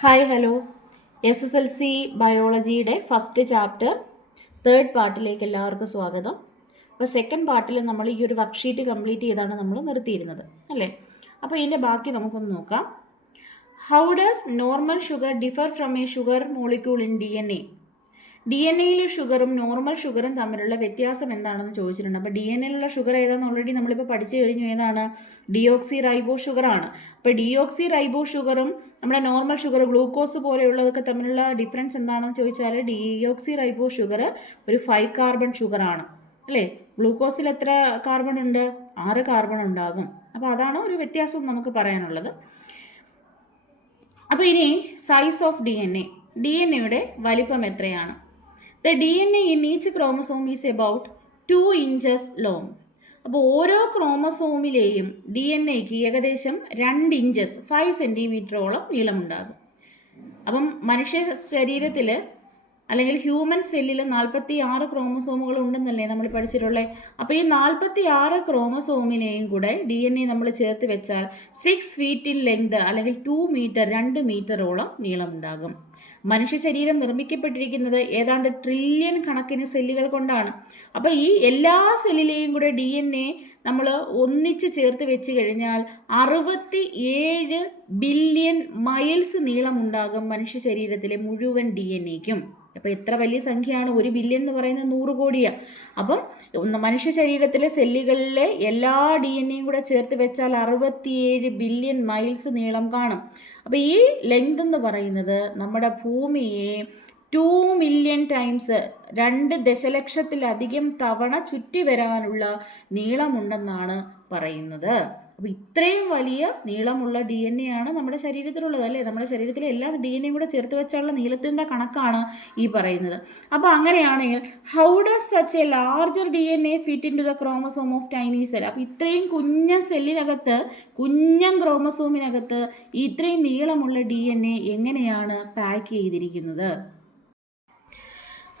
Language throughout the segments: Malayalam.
ഹായ് ഹലോ SSLC ബയോളജിയുടെ ഫസ്റ്റ് ചാപ്റ്റർ തേർഡ് പാർട്ടിലേക്ക് എല്ലാവർക്കും സ്വാഗതം. അപ്പോൾ സെക്കൻഡ് പാർട്ടിൽ നമ്മൾ ഈ ഒരു വർക്ക്ഷീറ്റ് കംപ്ലീറ്റ് ചെയ്താണ് നമ്മൾ നിർത്തിയിരുന്നത് അല്ലേ. അപ്പോൾ ഇതിൻ്റെ ബാക്കി നമുക്കൊന്ന് നോക്കാം. How does normal sugar differ from A sugar molecule in DNA? DNA-യിലെ ഷുഗറും നോർമൽ ഷുഗറും തമ്മിലുള്ള വ്യത്യാസം എന്താണെന്ന് ചോദിച്ചിട്ടുണ്ട്. അപ്പോൾ DNA-യിലുള്ള ഷുഗർ ഏതാണെന്ന് ഓൾറെഡി നമ്മളിപ്പോൾ പഠിച്ചു കഴിഞ്ഞു. ഏതാണ്? ഡിയോക്സി റൈബോ ഷുഗറാണ്. അപ്പോൾ ഡിയോക്സി റൈബോ ഷുഗറും നമ്മുടെ നോർമൽ ഷുഗർ ഗ്ലൂക്കോസ് പോലെയുള്ളതൊക്കെ തമ്മിലുള്ള ഡിഫറൻസ് എന്താണെന്ന് ചോദിച്ചാൽ ഡിയോക്സി റൈബോ ഷുഗർ ഒരു 5 കാർബൺ ഷുഗറാണ് അല്ലേ. ഗ്ലൂക്കോസിൽ എത്ര കാർബൺ ഉണ്ട്? 6 കാർബൺ ഉണ്ടാകും. അപ്പോൾ അതാണ് ഒരു വ്യത്യാസം നമുക്ക് പറയാനുള്ളത്. അപ്പോൾ ഇനി സൈസ് ഓഫ് DNA-യുടെ വലിപ്പം എത്രയാണ്? The DNA in each chromosome is about 2 inches long. അപ്പോൾ ഓരോ ക്രോമസോമിലെയും DNA-ക്ക് ഏകദേശം 2 ഇഞ്ചസ് 5 സെൻറ്റിമീറ്ററോളം നീളമുണ്ടാകും. അപ്പം മനുഷ്യ ശരീരത്തിൽ അല്ലെങ്കിൽ ഹ്യൂമൻ സെല്ലിൽ 46 ക്രോമസോമുകൾ ഉണ്ടെന്നല്ലേ നമ്മൾ പഠിച്ചിട്ടുള്ളത്. അപ്പോൾ ഈ 46 ക്രോമസോമിനെയും കൂടെ DNA നമ്മൾ ചേർത്ത് വെച്ചാൽ 6 feet in length അല്ലെങ്കിൽ 2 മീറ്റർ 2 മീറ്ററോളം നീളമുണ്ടാകും. മനുഷ്യ ശരീരം നിർമ്മിക്കപ്പെട്ടിരിക്കുന്നത് ഏതാണ്ട് ട്രില്യൺ കണക്കിന് സെല്ലുകൾ കൊണ്ടാണ്. അപ്പോൾ ഈ എല്ലാ സെല്ലിലെയും കൂടെ DNA നമ്മൾ ഒന്നിച്ച് ചേർത്ത് വെച്ച് കഴിഞ്ഞാൽ 67 ബില്യൺ മൈൽസ് നീളമുണ്ടാകും മനുഷ്യ ശരീരത്തിലെ മുഴുവൻ DNA-ക്കും. അപ്പോൾ എത്ര വലിയ സംഖ്യയാണ്! 1 ബില്യൺ എന്ന് പറയുന്നത് 100 കോടിയാണ്. അപ്പം മനുഷ്യ ശരീരത്തിലെ സെല്ലുകളിലെ എല്ലാ DNA-യും കൂടെ ചേർത്ത് വെച്ചാൽ 67 ബില്യൺ മൈൽസ് നീളം കാണും. അപ്പോൾ ഈ ലെങ്ത് എന്ന് പറയുന്നത് നമ്മുടെ ഭൂമിയെ 2 മില്യൺ ടൈംസ് 2 ദശലക്ഷത്തിലധികം തവണ ചുറ്റി വരാനുള്ള നീളമുണ്ടെന്നാണ് പറയുന്നത്. അപ്പോൾ ഇത്രയും വലിയ നീളമുള്ള DNA ആണ് നമ്മുടെ ശരീരത്തിലുള്ളത് അല്ലേ. നമ്മുടെ ശരീരത്തിലെ എല്ലാ DNA-യും കൂടെ ചേർത്ത് വെച്ചുള്ള നീളത്തിൻ്റെ കണക്കാണ് ഈ പറയുന്നത്. അപ്പോൾ അങ്ങനെയാണെങ്കിൽ how does such a larger DNA fit into the chromosome of tiny cell? അപ്പോൾ ഇത്രയും കുഞ്ഞൻ സെല്ലിനകത്ത്, കുഞ്ഞൻ ക്രോമസോമിനകത്ത് ഇത്രയും നീളമുള്ള DNA എങ്ങനെയാണ് പാക്ക് ചെയ്തിരിക്കുന്നത്?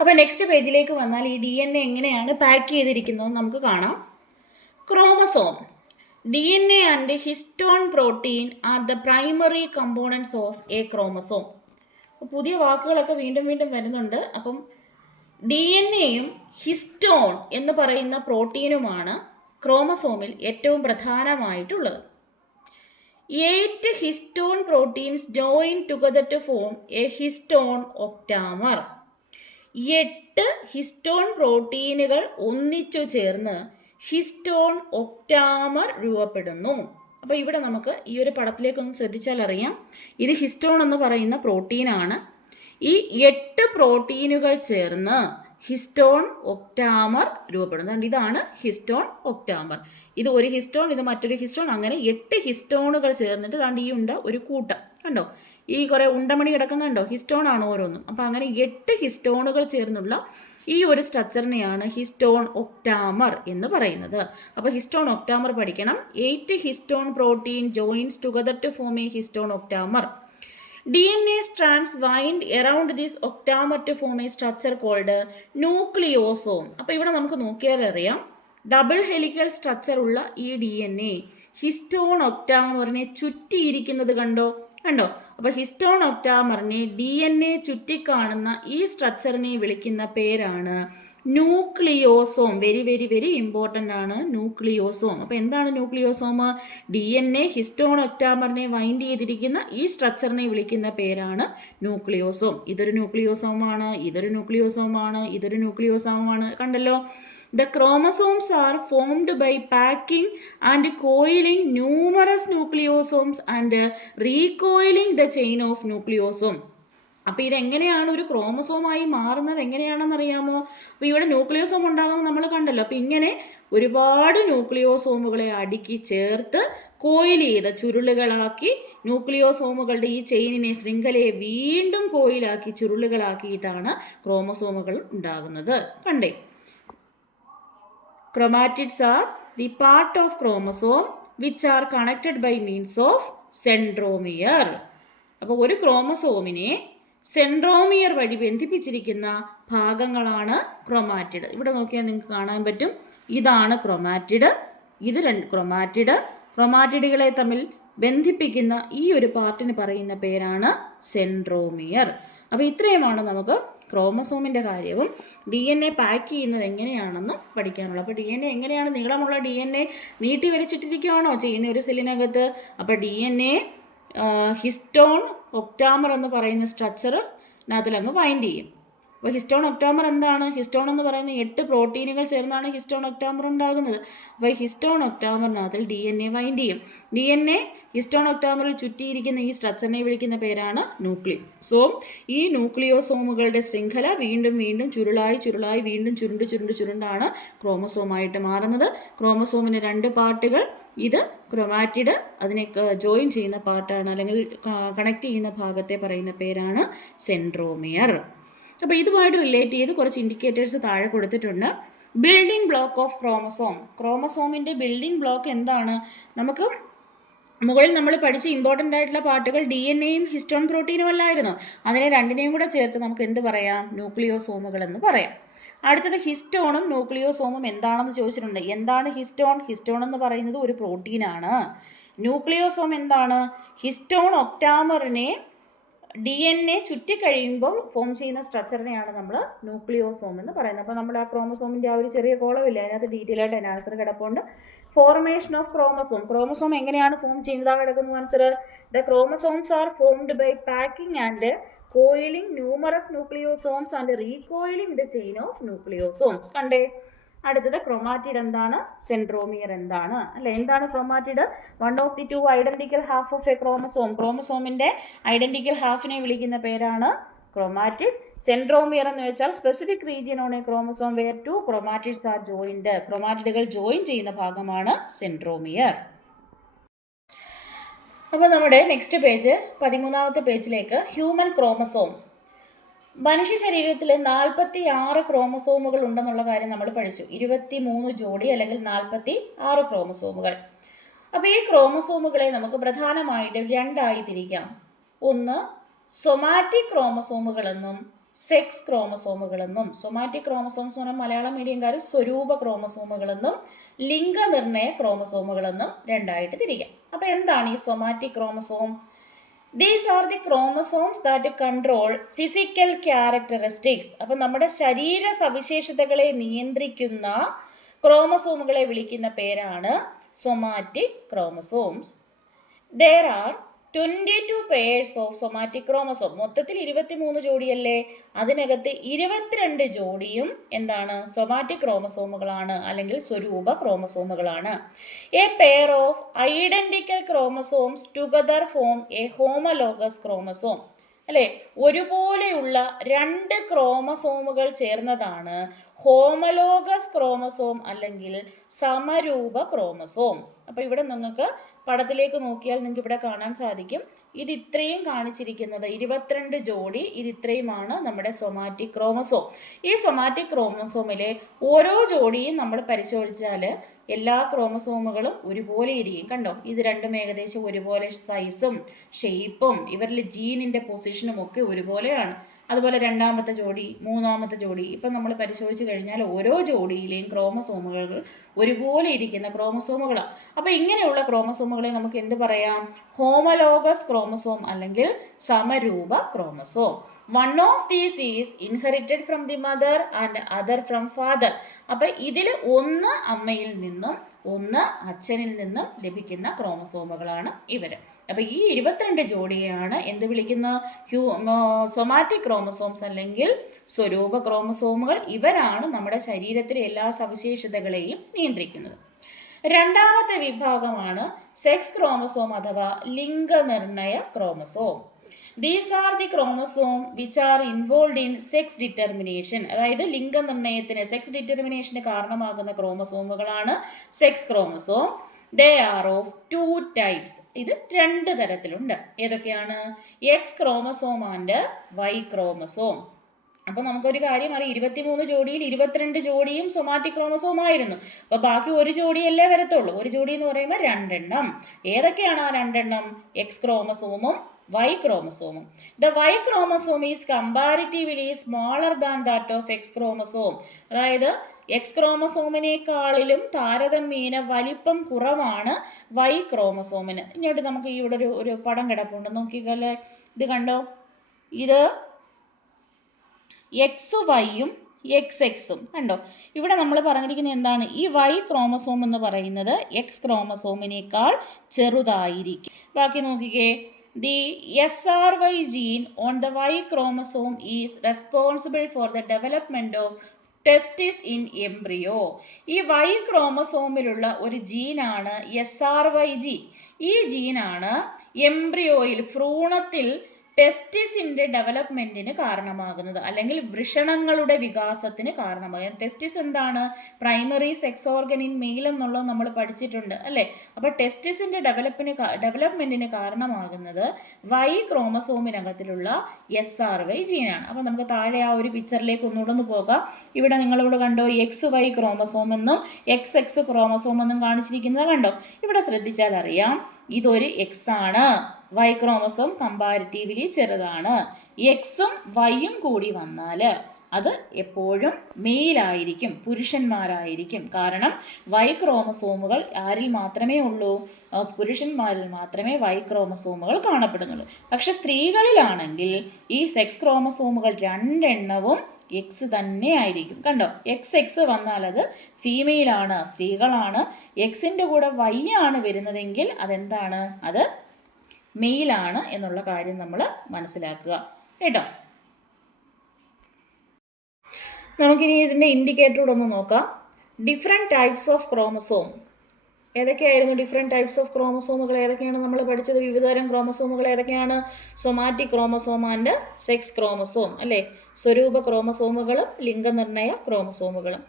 അപ്പോൾ നെക്സ്റ്റ് പേജിലേക്ക് വന്നാൽ ഈ DNA എങ്ങനെയാണ് പാക്ക് ചെയ്തിരിക്കുന്നത് നമുക്ക് കാണാം. Chromosome, DNA and histone protein are the primary components of a chromosome. പുതിയ വാക്കുകളൊക്കെ വീണ്ടും വീണ്ടും വരുന്നുണ്ട്. അപ്പം DNA-യും ഹിസ്റ്റോൺ എന്ന് പറയുന്ന പ്രോട്ടീനുമാണ് ക്രോമസോമിൽ ഏറ്റവും പ്രധാനമായിട്ടുള്ളത്. 8 histone proteins join together to form a histone octamer. 8 histone പ്രോട്ടീനുകൾ ഒന്നിച്ചു ചേർന്ന് ഹിസ്റ്റോൺ ഒക്ടാമർ രൂപപ്പെടുന്നു. അപ്പോൾ ഇവിടെ നമുക്ക് ഈ ഒരു പടത്തിലേക്കൊന്ന് ശ്രദ്ധിച്ചാൽ അറിയാം, ഇത് ഹിസ്റ്റോൺ എന്ന് പറയുന്ന പ്രോട്ടീനാണ്. ഈ 8 പ്രോട്ടീനുകൾ ചേർന്ന് ഹിസ്റ്റോൺ ഒക്ടാമർ രൂപപ്പെടുന്നു. ഇതാണ് ഹിസ്റ്റോൺ ഒക്ടാമർ. ഇത് ഒരു ഹിസ്റ്റോൺ, ഇത് മറ്റൊരു ഹിസ്റ്റോൺ, അങ്ങനെ 8 ഹിസ്റ്റോണുകൾ ചേർന്നിട്ട് ദാണ്ട് ഈ ഉണ്ട് ഒരു കൂട്ടം കണ്ടോ. ഈ കുറേ ഉണ്ടമണി കിടക്കുന്നുണ്ടോ? ഹിസ്റ്റോൺ ആണ് ഓരോന്നും. അപ്പോൾ അങ്ങനെ 8 ഹിസ്റ്റോണുകൾ ചേർന്നുള്ള ഈ ഒരു സ്ട്രക്ചറിനെയാണ് ഹിസ്റ്റോൺ ഒക്ടാമർ എന്ന് പറയുന്നത്. അപ്പോൾ ഹിസ്റ്റോൺ ഒക്ടാമർ പഠിക്കണം. 8 histone protein joins together to form a histone octamer. DNA strands wind around this octamer to form a structure called nucleosome. അപ്പോൾ ഇവിടെ നമുക്ക് നോക്കിയാൽ അറിയാം, ഡബിൾ ഹെലിക്കൽ സ്ട്രക്ചർ ഉള്ള ഈ DNA ഹിസ്റ്റോൺ ഒക്ടാമറിനെ ചുറ്റിയിരിക്കുന്നത് കണ്ടോ. അപ്പോൾ ഹിസ്റ്റോൺ ഒക്ടാമറിനെ DNA ചുറ്റിക്കാണുന്ന ഈ സ്ട്രക്ചറിനെ വിളിക്കുന്ന പേരാണ് ന്യൂക്ലിയോസോം. വെരി വെരി വെരി ഇമ്പോർട്ടൻ്റ് ആണ് ന്യൂക്ലിയോസോം. അപ്പോൾ എന്താണ് ന്യൂക്ലിയോസോം? DNA ഹിസ്റ്റോൺ ഒക്ടാമറിനെ വൈൻഡ് ചെയ്തിരിക്കുന്ന ഈ സ്ട്രക്ചറിനെ വിളിക്കുന്ന പേരാണ് ന്യൂക്ലിയോസോം. ഇതൊരു ന്യൂക്ലിയോസോമാണ്, ഇതൊരു ന്യൂക്ലിയോസോമാണ്, ഇതൊരു ന്യൂക്ലിയോസോമാണ്. കണ്ടല്ലോ. The chromosomes are formed by packing and coiling numerous nucleosomes and recoiling the chain of nucleosome. അപ്പോൾ ഇതെങ്ങനെയാണ് ഒരു ക്രോമസോമായി മാറുന്നത് എങ്ങനെയാണെന്നറിയാമോ? അപ്പോൾ ഇവിടെ ന്യൂക്ലിയോസോം ഉണ്ടാകുന്നത് നമ്മൾ കണ്ടല്ലോ. അപ്പോൾ ഇങ്ങനെ ഒരുപാട് ന്യൂക്ലിയോസോമുകളെ അടുക്കി ചേർത്ത് കോയിൽ ചെയ്ത ചുരുളുകളാക്കി ന്യൂക്ലിയോസോമുകളുടെ ഈ ചെയിനിനെ, ശൃംഖലയെ വീണ്ടും കോയിലാക്കി ചുരുളുകളാക്കിയിട്ടാണ് ക്രോമസോമുകൾ ഉണ്ടാകുന്നത്. കണ്ടേ. Chromatids are the part of chromosome which are connected by means of centromere. അപ്പോൾ ഒരു ക്രോമസോമിനെ സെൻട്രോമിയർ വഴി ബന്ധിപ്പിച്ചിരിക്കുന്ന ഭാഗങ്ങളാണ് ക്രോമാറ്റിഡ്. ഇവിടെ നോക്കിയാൽ നിങ്ങൾക്ക് കാണാൻ പറ്റും, ഇതാണ് ക്രോമാറ്റിഡ്, ഇത് 2 ക്രോമാറ്റിഡ്. ക്രോമാറ്റിഡുകളെ തമ്മിൽ ബന്ധിപ്പിക്കുന്ന ഈ ഒരു പാർട്ടിന് പറയുന്ന പേരാണ് സെൻട്രോമിയർ. അപ്പോൾ ഇത്രയുമാണ് നമുക്ക് ക്രോമസോമിൻ്റെ കാര്യവും DNA പാക്ക് ചെയ്യുന്നത് എങ്ങനെയാണെന്നും പഠിക്കാനുള്ളത്. അപ്പോൾ DNA എങ്ങനെയാണ് നീളമുള്ള DNA നീട്ടി വലിച്ചിട്ടിരിക്കുകയാണോ ചെയ്യുന്ന ഒരു സെല്ലിനകത്ത്? അപ്പോൾ DNA ഹിസ്റ്റോൺ ഒക്ടാമർ എന്ന് പറയുന്ന സ്ട്രക്ചറിനകത്തിലങ്ങ് ഫൈൻഡ് ചെയ്യും. അപ്പോൾ ഹിസ്റ്റോൺ ഒക്ടാമർ എന്താണ്? ഹിസ്റ്റോൺ എന്ന് പറയുന്ന 8 പ്രോട്ടീനുകൾ ചേർന്നാണ് ഹിസ്റ്റോൺ ഒക്ടാമർ ഉണ്ടാകുന്നത്. അപ്പോൾ ഹിസ്റ്റോൺ ഒക്ടാമറിനകത്തിൽ DNA ഫൈൻഡ് ചെയ്യും. DNA ഹിസ്റ്റോൺ ഒക്ടാമറിൽ ചുറ്റിയിരിക്കുന്ന ഈ സ്ട്രക്ചറിനെ വിളിക്കുന്ന പേരാണ് ന്യൂക്ലിയോസോം. ഈ ന്യൂക്ലിയോസോമുകളുടെ ശൃംഖല വീണ്ടും വീണ്ടും ചുരുളായി വീണ്ടും ചുരുണ്ടാണ് ക്രോമസോമായിട്ട് മാറുന്നത്. ക്രോമസോമിന് 2 പാർട്ടുകൾ. ഇത് ക്രൊമാറ്റിഡ്, അതിനെ ജോയിൻ ചെയ്യുന്ന പാർട്ടാണ്, അല്ലെങ്കിൽ കണക്ട് ചെയ്യുന്ന ഭാഗത്തെ പറയുന്ന പേരാണ് സെൻട്രോമിയർ. അപ്പോൾ ഇതുമായിട്ട് റിലേറ്റ് ചെയ്ത് കുറച്ച് ഇൻഡിക്കേറ്റേഴ്സ് താഴെ കൊടുത്തിട്ടുണ്ട്. Building block of chromosome. ക്രോമസോമിൻ്റെ ബിൽഡിംഗ് ബ്ലോക്ക് എന്താണ്? നമുക്ക് മുകളിൽ നമ്മൾ പഠിച്ച ഇമ്പോർട്ടൻ്റ് ആയിട്ടുള്ള പാർട്ടുകൾ DNA-യും ഹിസ്റ്റോൺ പ്രോട്ടീനും അല്ലായിരുന്നു. അതിനെ രണ്ടിനെയും കൂടെ ചേർത്ത് നമുക്ക് എന്ത് പറയാം? ന്യൂക്ലിയോസോമുകൾ എന്ന് പറയാം. അടുത്തത് ഹിസ്റ്റോണും ന്യൂക്ലിയോസോമും എന്താണെന്ന് ചോദിച്ചിട്ടുണ്ട്. എന്താണ് ഹിസ്റ്റോൺ? ഹിസ്റ്റോൺ എന്ന് പറയുന്നത് ഒരു പ്രോട്ടീനാണ്. ന്യൂക്ലിയോസോം എന്താണ്? ഹിസ്റ്റോൺ ഒക്ടാമറിനെ DNA ചുറ്റിക്കഴിയുമ്പോൾ ഫോം ചെയ്യുന്ന സ്ട്രക്ചറിനെയാണ് നമ്മൾ ന്യൂക്ലിയോസോം എന്ന് പറയുന്നത്. അപ്പോൾ നമ്മൾ ആ ക്രോമസോമിൻ്റെ ആ ഒരു ചെറിയ കോളമില്ല, അതിനകത്ത് ഡീറ്റെയിൽ ആയിട്ട് ആൻസർ കിടപ്പുണ്ട്. Formation of chromosome. ക്രോമസോം എങ്ങനെയാണ് ഫോം ചെയ്യുന്നതാണ് കിടക്കുന്ന answer. The chromosomes are formed by packing and coiling numerous nucleosomes and recoiling the chain of nucleosomes. കണ്ടേ. അടുത്തത് ക്രൊമാറ്റിഡ് എന്താണ്? സെൻട്രോമിയർ എന്താണ്? അല്ലെ, എന്താണ് chromatid? 1 of the 2 identical half of a chromosome. ക്രോമസോമിന്റെ ഐഡന്റിക്കൽ ഹാഫിനെ വിളിക്കുന്ന പേരാണ് ക്രൊമാറ്റിഡ്. സെൻട്രോമിയർ എന്ന് വെച്ചാൽ specific region on a chromosome where 2 chromatids are joined. ക്രൊമാറ്റിഡുകൾ ജോയിൻ ചെയ്യുന്ന ഭാഗമാണ് സെൻട്രോമിയർ. അപ്പോൾ നമ്മുടെ നെക്സ്റ്റ് പേജ് 13ാമത്തെ പേജിലേക്ക് ഹ്യൂമൻ ക്രോമസോം. മനുഷ്യ ശരീരത്തിൽ 46 ക്രോമസോമുകൾ ഉണ്ടെന്നുള്ള കാര്യം നമ്മൾ പഠിച്ചു. 23 ജോഡി അല്ലെങ്കിൽ 46 ക്രോമസോമുകൾ. അപ്പോൾ ഈ ക്രോമസോമുകളെ നമുക്ക് പ്രധാനമായിട്ടും 2ആയി തിരിക്കാം. ഒന്ന് സൊമാറ്റിക് ക്രോമസോമുകളെന്നും സെക്സ് ക്രോമസോമുകളെന്നും. സൊമാറ്റിക് ക്രോമസോംസ് എന്ന് പറഞ്ഞാൽ മലയാളം മീഡിയംകാർ സ്വരൂപ ക്രോമസോമുകളെന്നും ലിംഗനിർണയ ക്രോമസോമുകളെന്നും 2ആയിട്ട് തിരിക്കാം. അപ്പോൾ എന്താണ് ഈ somatic chromosome? These are the chromosomes that control physical characteristics. അപ്പം നമ്മുടെ ശരീര സവിശേഷതകളെ നിയന്ത്രിക്കുന്ന ക്രോമസോമുകളെ വിളിക്കുന്ന പേരാണ് somatic chromosomes. There are 22 pairs of somatic chromosome. മൊത്തത്തിൽ 23 ജോഡിയല്ലേ, അതിനകത്ത് 22 ജോഡിയും എന്താണ്? സൊമാറ്റിക് ക്രോമസോമുകളാണ്, അല്ലെങ്കിൽ സ്വരൂപ ക്രോമസോമുകളാണ്. A pair of identical chromosomes together form a homologous chromosome. അല്ലേ, ഒരുപോലെയുള്ള 2 ക്രോമസോമുകൾ ചേർന്നതാണ് ഹോമലോഗസ് ക്രോമസോം അല്ലെങ്കിൽ സമരൂപ ക്രോമസോം. അപ്പോൾ ഇവിടെ നിങ്ങൾക്ക് പടത്തിലേക്ക് നോക്കിയാൽ നിങ്ങൾക്ക് ഇവിടെ കാണാൻ സാധിക്കും. ഇത് ഇത്രയും കാണിച്ചിരിക്കുന്നത് 22 ജോഡി, ഇത് ഇത്രയുമാണ് നമ്മുടെ സൊമാറ്റിക് ക്രോമസോം. ഈ സൊമാറ്റിക് ക്രോമസോമിലെ ഓരോ ജോഡിയും നമ്മൾ പരിശോധിച്ചാൽ എല്ലാ ക്രോമസോമുകളും ഒരുപോലെ ഇരിക്കും. കണ്ടോ, ഇത് രണ്ടും ഏകദേശം ഒരുപോലെ സൈസും ഷേപ്പും ഇവരിൽ ജീനിൻ്റെ പൊസിഷനും ഒക്കെ ഒരുപോലെയാണ്. അതുപോലെ 2ാമത്തെ ജോഡി, 3ാമത്തെ ജോഡി, ഇപ്പം നമ്മൾ പരിശോധിച്ച് കഴിഞ്ഞാൽ ഓരോ ജോഡിയിലെയും ക്രോമസോമുകൾ ഒരുപോലെ ഇരിക്കുന്ന ക്രോമസോമുകളാണ്. അപ്പോൾ ഇങ്ങനെയുള്ള ക്രോമസോമുകളെ നമുക്ക് എന്ത് പറയാം? ഹോമലോഗസ് ക്രോമസോം അല്ലെങ്കിൽ സമരൂപ chromosome. One of these is inherited from the mother and other from father. അപ്പോൾ ഇതിൽ ഒന്ന് അമ്മയിൽ നിന്നും ഒന്ന് അച്ഛനിൽ നിന്നും ലഭിക്കുന്ന ക്രോമസോമുകളാണ് ഇവർ. അപ്പോൾ ഈ 22 ജോഡിയാണ് എന്ത് വിളിക്കുന്ന? സൊമാറ്റിക് ക്രോമസോംസ് അല്ലെങ്കിൽ സ്വരൂപ ക്രോമസോമുകൾ. ഇവരാണ് നമ്മുടെ ശരീരത്തിലെ എല്ലാ സവിശേഷതകളെയും നിയന്ത്രിക്കുന്നത്. 2ാമത്തെ വിഭാഗമാണ് സെക്സ് ക്രോമസോം അഥവാ ലിംഗനിർണയ chromosome. These are the chromosomes which are involved in sex determination. അതായത് ലിംഗനിർണയത്തിന്, സെക്സ് ഡിറ്റർമിനേഷന് കാരണമാകുന്ന ക്രോമസോമുകളാണ് sex chromosome. They are of 2 types. ഇത് 2 തരത്തിലുണ്ട്. ഏതൊക്കെയാണ്? X chromosome and Y chromosome. അപ്പോൾ നമുക്കൊരു കാര്യം അറിയാം, 23 ജോഡിയിൽ 22 ജോഡിയും സൊമാറ്റിക് ക്രോമസോം ആയിരുന്നു. അപ്പോൾ ബാക്കി ഒരു ജോഡിയല്ലേ വരത്തുള്ളൂ. ഒരു ജോഡി എന്ന് പറയുമ്പോൾ 2 എണ്ണം. ഏതൊക്കെയാണ് ആ 2 എണ്ണം? എക്സ് ക്രോമസോമും Y chromosome. The Y chromosome is comparatively smaller than that of X chromosome. അതായത് എക്സ് ക്രോമസോമിനേക്കാളിലും താരതമ്യേന വലിപ്പം കുറവാണ് വൈ ക്രോമസോമിന്. ഇങ്ങോട്ട് നമുക്ക് ഇവിടെ ഒരു പടം കിടപ്പുണ്ട്, നോക്കിക്കല്ലേ, ഇത് കണ്ടോ, ഇത് എക്സ് വൈയും എക്സ് എക്സും കണ്ടോ. ഇവിടെ നമ്മൾ പറഞ്ഞിരിക്കുന്നത് എന്താണ്, ഈ വൈ ക്രോമസോം എന്ന് പറയുന്നത് എക്സ് ക്രോമസോമിനേക്കാൾ ചെറുതായിരിക്കും. ബാക്കി നോക്കിക്കേ, the SRY gene on the Y chromosome is responsible for the development of testis in embryo. ഈ വൈ ക്രോമസോമിലുള്ള ഒരു ജീനാണ് SRY ജീൻ. ഈ ജീനാണ് എംബ്രിയോയിൽ, ഭ്രൂണത്തിൽ ടെസ്റ്റിസിൻ്റെ ഡെവലപ്മെൻറ്റിന് കാരണമാകുന്നത്, അല്ലെങ്കിൽ വൃഷണങ്ങളുടെ വികാസത്തിന് കാരണമാകുന്നത്. ടെസ്റ്റിസ് എന്താണ്, primary sex organ in male എന്നുള്ളത് നമ്മൾ പഠിച്ചിട്ടുണ്ട് അല്ലേ. അപ്പോൾ ടെസ്റ്റിസിൻ്റെ ഡെവലപ്മെൻറ്റിന് കാരണമാകുന്നത് വൈ ക്രോമസോമിനകത്തിലുള്ള SRY ജീനാണ്. അപ്പോൾ നമുക്ക് താഴെ ആ ഒരു പിക്ചറിലേക്ക് ഒന്നുകൂടെ പോകാം. ഇവിടെ നിങ്ങളിവിടെ കണ്ടോ, XY ക്രോമസോം എന്നും XX ക്രോമസോം എന്നും കാണിച്ചിരിക്കുന്നത് കണ്ടോ. ഇവിടെ ശ്രദ്ധിച്ചാൽ അറിയാം, ഇതൊരു എക്സ് ആണ്. വൈ ക്രോമസോം കമ്പാരിറ്റീവ്ലി ചെറുതാണ്. എക്സും വൈയും കൂടി വന്നാൽ അത് എപ്പോഴും മെയിലായിരിക്കും, പുരുഷന്മാരായിരിക്കും. കാരണം വൈ ക്രോമസോമുകൾ ആരിൽ മാത്രമേ ഉള്ളൂ, പുരുഷന്മാരിൽ മാത്രമേ വൈ ക്രോമസോമുകൾ കാണപ്പെടുന്നുള്ളൂ. പക്ഷെ സ്ത്രീകളിലാണെങ്കിൽ ഈ സെക്സ് ക്രോമസോമുകൾ രണ്ടെണ്ണവും എക്സ് തന്നെ ആയിരിക്കും. കണ്ടോ, എക്സ് വന്നാൽ അത് ഫീമെയിലാണ്, സ്ത്രീകളാണ്. എക്സിൻ്റെ കൂടെ വൈ ആണ് വരുന്നതെങ്കിൽ അതെന്താണ്, അത് മെയിലാണ് എന്നുള്ള കാര്യം നമ്മൾ മനസ്സിലാക്കുക കേട്ടോ. നമുക്കിനി ഇതിൻ്റെ ഇൻഡിക്കേറ്റർ ഒന്ന് നോക്കാം. Different types of chromosome. ഏതൊക്കെയായിരുന്നു ഡിഫറെൻറ്റ് ടൈപ്സ് ഓഫ് ക്രോമസോമുകൾ? ഏതൊക്കെയാണ് നമ്മൾ പഠിച്ചത്? വിവിധതരം ക്രോമസോമുകൾ ഏതൊക്കെയാണ്? Somatic chromosome and sex chromosome അല്ലേ. സ്വരൂപ ക്രോമസോമുകളും ലിംഗനിർണയ ക്രോമസോമുകളും.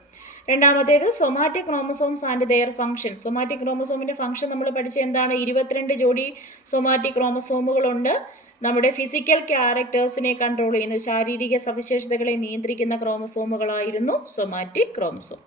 രണ്ടാമത്തേത് somatic chromosomes and their function. Somatic ക്രോമസോമിൻ്റെ ഫംഗ്ഷൻ നമ്മൾ പഠിച്ച എന്താണ്? 22 ജോഡി സൊമാറ്റിക് ക്രോമസോമുകളുണ്ട്. നമ്മുടെ ഫിസിക്കൽ ക്യാരക്ടേഴ്സിനെ കൺട്രോൾ ചെയ്യുന്ന, ശാരീരിക സവിശേഷതകളെ നിയന്ത്രിക്കുന്ന ക്രോമസോമുകളായിരുന്നു സൊമാറ്റിക് ക്രോമസോം.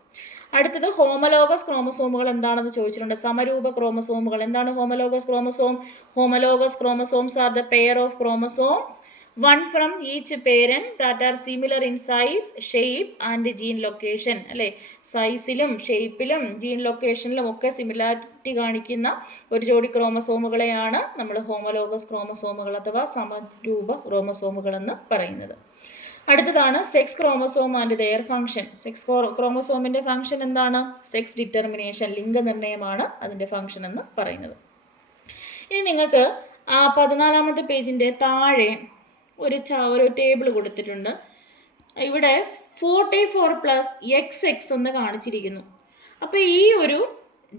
അടുത്തത് ഹോമലോഗസ് ക്രോമസോമുകൾ എന്താണെന്ന് ചോദിച്ചിട്ടുണ്ട്. സമരൂപ ക്രോമസോമുകൾ. എന്താണ് homologous chromosome? Homologous chromosomes are the pair of chromosomes, one from each parent that are similar in size, shape and gene location അല്ലേ. സൈസിലും ഷേപ്പിലും ജീൻ ലൊക്കേഷനിലും ഒക്കെ സിമിലാരിറ്റി കാണിക്കുന്ന ഒരു ജോഡി ക്രോമസോമുകളെയാണ് നമ്മൾ ഹോമലോഗസ് ക്രോമസോമുകൾ അഥവാ സമരൂപ ക്രോമസോമുകൾ എന്ന് പറയുന്നത്. അടുത്തതാണ് sex chromosome and their function. Sex ക്രോമസോമിൻ്റെ ഫംഗ്ഷൻ എന്താണ്? സെക്സ് ഡിറ്റർമിനേഷൻ, ലിംഗനിർണ്ണയമാണ് അതിൻ്റെ ഫംഗ്ഷൻ എന്ന് പറയുന്നത്. ഇനി നിങ്ങൾക്ക് ആ 14ാമത്തെ പേജിൻ്റെ താഴെ ഒരു ടേബിൾ കൊടുത്തിട്ടുണ്ട്. ഇവിടെ 44+XX എന്ന് കാണിച്ചിരിക്കുന്നു. അപ്പോൾ ഈ ഒരു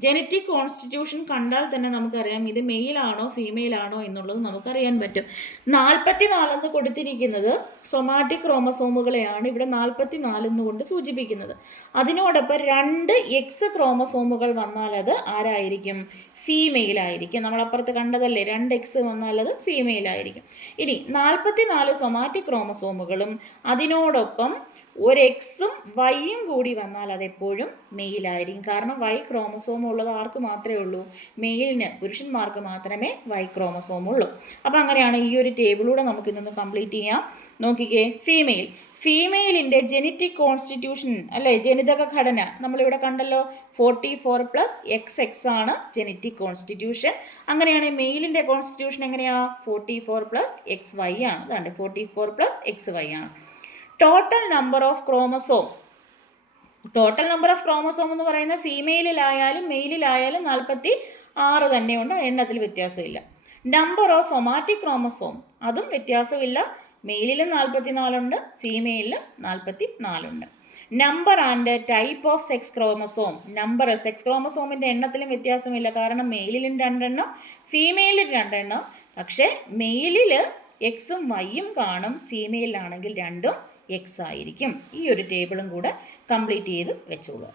ജനറ്റിക് കോൺസ്റ്റിറ്റ്യൂഷൻ കണ്ടാൽ തന്നെ നമുക്കറിയാം ഇത് മെയിലാണോ ഫീമെയിലാണോ എന്നുള്ളത് നമുക്കറിയാൻ പറ്റും. 44 എന്ന് കൊടുത്തിരിക്കുന്നത് സൊമാറ്റിക് ക്രോമസോമുകളെയാണ് ഇവിടെ 44 എന്നുകൊണ്ട് സൂചിപ്പിക്കുന്നത്. അതിനോടൊപ്പം 2 എക്സ് ക്രോമസോമുകൾ വന്നാൽ അത് ആരായിരിക്കും? ഫീമെയിലായിരിക്കും. നമ്മളപ്പുറത്ത് കണ്ടതല്ലേ, 2 എക്സ് വന്നാൽ അത് ഫീമെയിലായിരിക്കും. ഇനി 44 സൊമാറ്റിക് ക്രോമസോമുകളും അതിനോടൊപ്പം ഒരു എക്സും വൈയും കൂടി വന്നാൽ അതെപ്പോഴും മെയിലായിരിക്കും. കാരണം വൈ ക്രോമസോം ഉള്ളത് ആർക്ക് മാത്രമേ ഉള്ളൂ? മെയിലിന്, പുരുഷന്മാർക്ക് മാത്രമേ വൈ ക്രോമസോം ഉള്ളൂ. അപ്പോൾ അങ്ങനെയാണ് ഈ ഒരു ടേബിളൂടെ നമുക്കിന്നൊന്ന് കംപ്ലീറ്റ് ചെയ്യാം. നോക്കിക്കേ, ഫീമെയിലിൻ്റെ ജനറ്റിക് കോൺസ്റ്റിറ്റ്യൂഷൻ അല്ലേ, ജനിതക ഘടന നമ്മളിവിടെ കണ്ടല്ലോ. 44+XX ആണ് ജനറ്റിക് കോൺസ്റ്റിറ്റ്യൂഷൻ. അങ്ങനെയാണ് മെയിലിൻ്റെ കോൺസ്റ്റിറ്റ്യൂഷൻ എങ്ങനെയാണ്? 44+XY ആണ്. അതാണ്ട് 44+XY ആണ്. Total number of chromosome. Total number of chromosome എന്ന് പറയുന്നത് ഫീമെയിലായാലും മെയിലിലായാലും 46 തന്നെയുണ്ട്, എണ്ണത്തിൽ വ്യത്യാസമില്ല. നമ്പർ ഓഫ് സൊമാറ്റിക് ക്രോമസോം, അതും വ്യത്യാസമില്ല. മെയിലിലും 44 ഉണ്ട്, ഫീമെയിലിലും 44 ഉണ്ട്. Number and type of sex chromosome. Number sex ക്രോമസോമിൻ്റെ എണ്ണത്തിലും വ്യത്യാസമില്ല. കാരണം മെയിലിലും 2 എണ്ണം, ഫീമെയിലിൽ 2 എണ്ണം. പക്ഷേ മെയിലിൽ എക്സും വൈയും കാണും, ഫീമെയിലാണെങ്കിൽ 2 എക്സ് ആയിരിക്കും. ഈ ഒരു ടേബിളും കൂടെ കംപ്ലീറ്റ് ചെയ്ത് വെച്ചോളൂ.